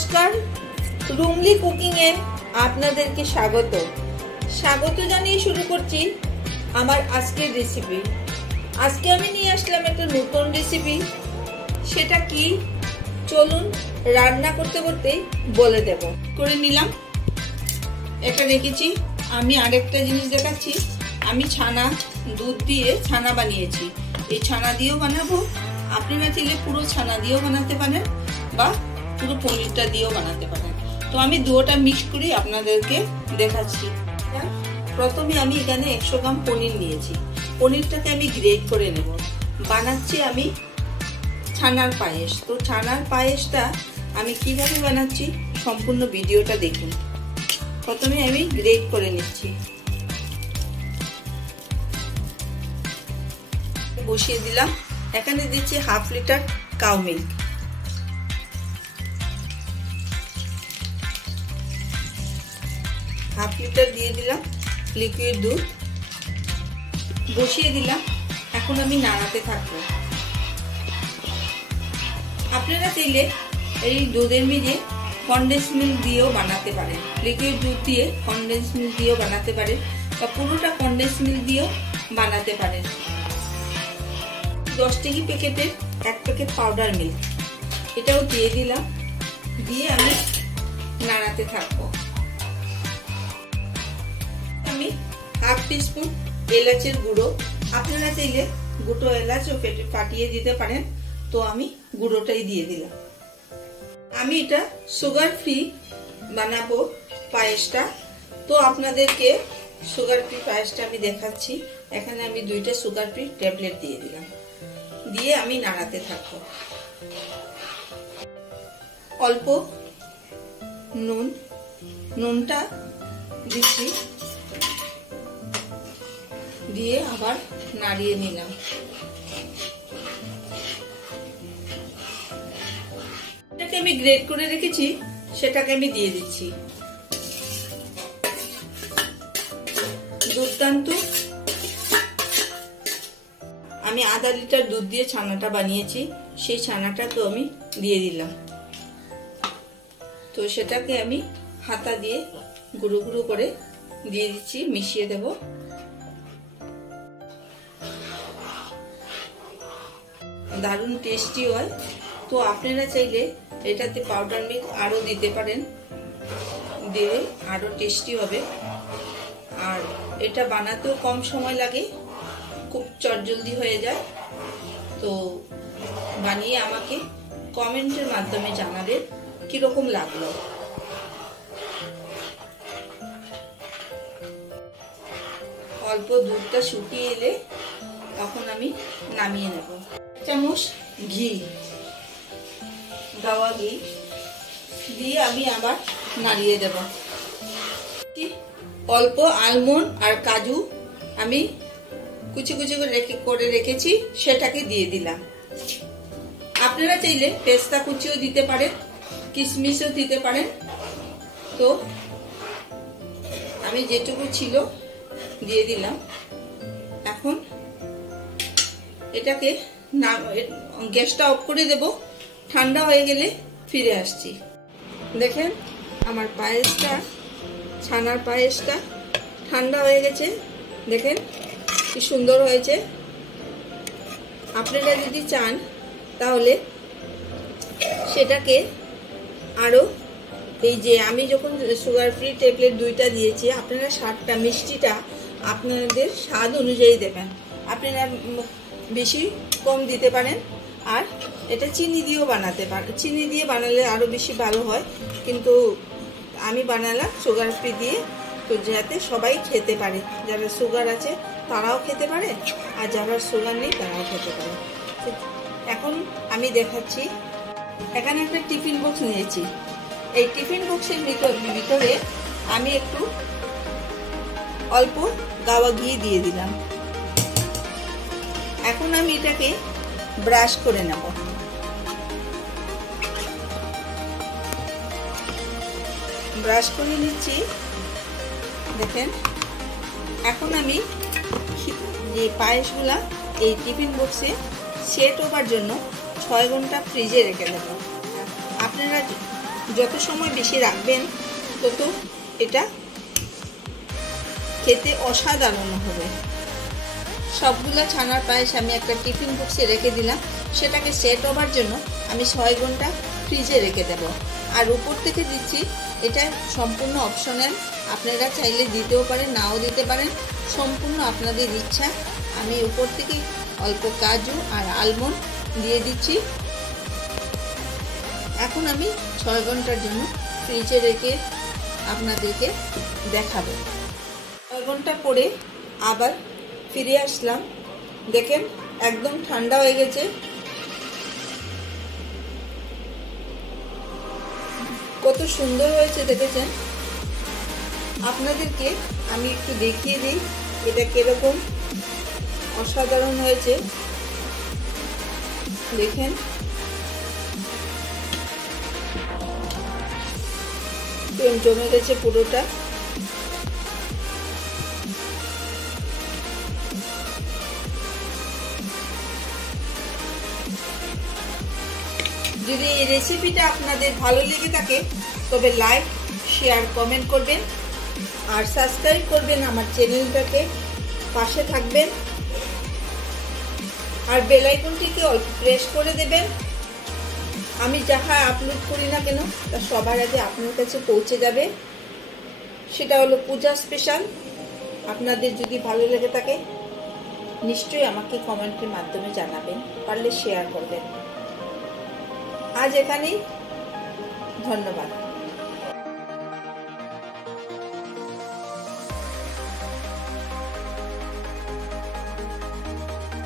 নমস্কার, রুমলি কুকিং এ আপনাদেরকে স্বাগত জানিয়ে শুরু করছি আমার আজকের রেসিপি। আজকে আমি নিয়ে আসলাম একটা নতুন রেসিপি। সেটা কি চলুন রান্না করতে করতে বলে দেব। করে নিলাম, এটা রেখেছি। আমি আরেকটা জিনিস দেখাচ্ছি। আমি ছানা দুধ দিয়ে ছানা বানিয়েছি। এই ছানা দিয়েও বানাবো, আপনারা চাইলে পুরো ছানা দিয়েও বানাতে পারেন বা পুরো পনিরটা দিয়েও বানাতে পারেন। তো আমি দুটোটা মিক্স করে আপনাদেরকে দেখাচ্ছি। প্রথমে আমি এখানে 100 গ্রাম পনির নিয়েছি। পনিরটাকে আমি গ্রেট করে নেব। বানাচ্ছি আমি ছানার পায়েস। তো ছানার পায়েসটা আমি কিভাবে বানাচ্ছি সম্পূর্ণ ভিডিওটা দেখুন। প্রথমে আমি গ্রেট করে নিচ্ছি। বসিয়ে দিলাম। এখানে দিচ্ছি 1/2 litre cow milk. Half litre দিয়ে দিলাম লিকুইড দুধ, বসিয়ে দিলাম। এখন আমি নাড়াতে থাকবো। আপনারা চাইলে এই দুধের মধ্যে কনডেন্স মিল্ক দিয়েও বানাতে পারেন, লিকুইড দুধ দিয়ে কনডেন্স মিল্ক দিয়েও বানাতে পারেন বা পুরোটা কনডেন্স মিল্ক দিয়েও বানাতে পারেন। 10 টাকা প্যাকেটের 1 প্যাকেট পাউডার মিল্ক, এটাও দিয়ে দিলাম। দিয়ে আমি নাড়াতে থাকবো। আমি 1/2 টিস্পুন এলাচের গুঁড়ো, আপনারা চাইলে গোটা এলাচও ফাটিয়ে দিতে পারেন। তো আমি গুঁড়োটাই দিয়ে দিলাম। আমি এটা সুগার ফ্রি বানাবো পায়েসটা। তো আপনাদেরকে সুগার ফ্রি পায়েসটা আমি দেখাচ্ছি। এখানে আমি 2টা সুগার ফ্রি ট্যাবলেট দিয়ে দিলাম। দিয়ে আমি নাড়াতে থাকবো। অল্প নুনটা দিচ্ছি, দিয়ে আবার নাড়িয়ে নিলাম। এটাকে আমি গ্রেট করে রেখেছি, সেটাকে আমি দিয়ে দিচ্ছি। দুর্দান্ত। আমি 1/2 লিটার দুধ দিয়ে ছানাটা বানিয়েছি, সেই ছানাটাকে আমি দিয়ে দিলাম। তো সেটাকে আমি হাতা দিয়ে গুঁড়ো গুঁড়ো করে দিয়ে দিচ্ছি, মিশিয়ে দেব। দারুণ টেস্টি হয়। তো আপনারা চাইলে এটাতে পাউডার মিল্ক আরো দিতে পারেন, দিলে আরো টেস্টি হবে। আর এটা বানাতেও কম সময় লাগে, খুব চটজলদি হয়ে যায়। তো বানিয়ে আমাকে কমেন্টের মাধ্যমে জানাবেন কিরকম লাগলো। অল্প দুধটা শুকিয়ে এলে তখন আমি নামিয়ে নেব। 1 চামচ ঘি, গাওয়া ঘি দিয়ে আমি আবার নাড়িয়ে দেব। অল্প আলমন্ড আর কাজু আমি কুচি কুচি করে রেখেছি, সেটাকে দিয়ে দিলাম। আপনারা চাইলে পেস্তা কুচিও দিতে পারেন, কিশমিশও দিতে পারেন। তো আমি যেটুকু ছিল দিয়ে দিলাম। এখন এটাকে গ্যাসটা অফ করে দেব। ঠান্ডা হয়ে গেলে ফিরে আসছি। দেখেন আমার পায়েসটা, ছানার পায়েসটা ঠান্ডা হয়ে গেছে। দেখেন কি সুন্দর হয়েছে। আপনারা যদি চান তাহলে সেটাকে আরো, এই যে আমি যখন সুগার ফ্রি ট্যাবলেট 2টা দিয়েছি, আপনারা স্বাদটা মিষ্টিটা আপনাদের স্বাদ অনুযায়ী দেবেন। আপনারা বেশি কম দিতে পারেন। আর এটা চিনি দিয়েও বানাতে পারেন, চিনি দিয়ে বানালে আরো বেশি ভালো হয়। কিন্তু আমি বানালাম সুগার ফ্রি দিয়ে, তো যাতে সবাই খেতে পারে। যারা সুগার আছে তারাও খেতে পারে, আর যারা সুগার নেই তারাও খেতে পারে। এখন আমি দেখাচ্ছি। এখানে একটা টিফিন বক্স নিয়েছি। এই টিফিন বক্সের ভিতরে আমি একটু অল্প গাওয়া ঘি দিয়ে দিলাম। এখন আমি এটাকে ব্রাশ করে নেব। ব্রাশ করে নিচ্ছি। দেখেন এখন আমি যে পায়েসগুলা এই টিফিন বক্সে সেট হবার জন্য 6 ঘন্টা ফ্রিজে রেখে দেব। আপনারা যত সময় বেশি রাখবেন তত এটা খেতে অসাধারণ হবে। সবগুলো ছানার পায়েস আমি একটা টিফিন বক্সে রেখে দিলাম। সেটাকে সেট হবার জন্য আমি 6 ঘন্টা ফ্রিজে রেখে দেব। আর উপর থেকে দিচ্ছি, এটা সম্পূর্ণ অপশনাল, আপনারা চাইলে দিতেও পারেন, নাও দিতে পারেন, সম্পূর্ণ আপনাদের ইচ্ছা। আমি উপর থেকে অল্প কাজু আর আলমন্ড দিয়ে দিচ্ছি। এখন আমি 6 ঘন্টার জন্য ফ্রিজে রেখে আপনাদেরকে দেখাবো। 6 ঘন্টা পরে আবার ফিরে আসলাম। দেখেন একদম ঠান্ডা হয়ে গেছে। কত সুন্দর হয়েছে দেখেছেন। আপনাদেরকে আমি একটু দেখিয়ে দিই এটা কিরকম অসাধারণ হয়েছে। দেখেন জমে গেছে পুরোটা। যদি এই রেসিপিটা আপনাদের ভালো লেগে থাকে তবে লাইক, শেয়ার, কমেন্ট করবেন আর সাবস্ক্রাইব করবেন আমার চ্যানেলটাকে, পাশে থাকবেন আর বেল আইকনটিকে অল্প প্রেস করে দেবেন। আমি যাহা আপলোড করি না কেন তা সবার আগে আপনার কাছে পৌঁছে যাবে। সেটা হলো পূজা স্পেশাল। আপনাদের যদি ভালো লেগে থাকে নিশ্চয়ই আমাকে কমেন্টের মাধ্যমে জানাবেন, পারলে শেয়ার করবেন। আজ এখানেই, ধন্যবাদ।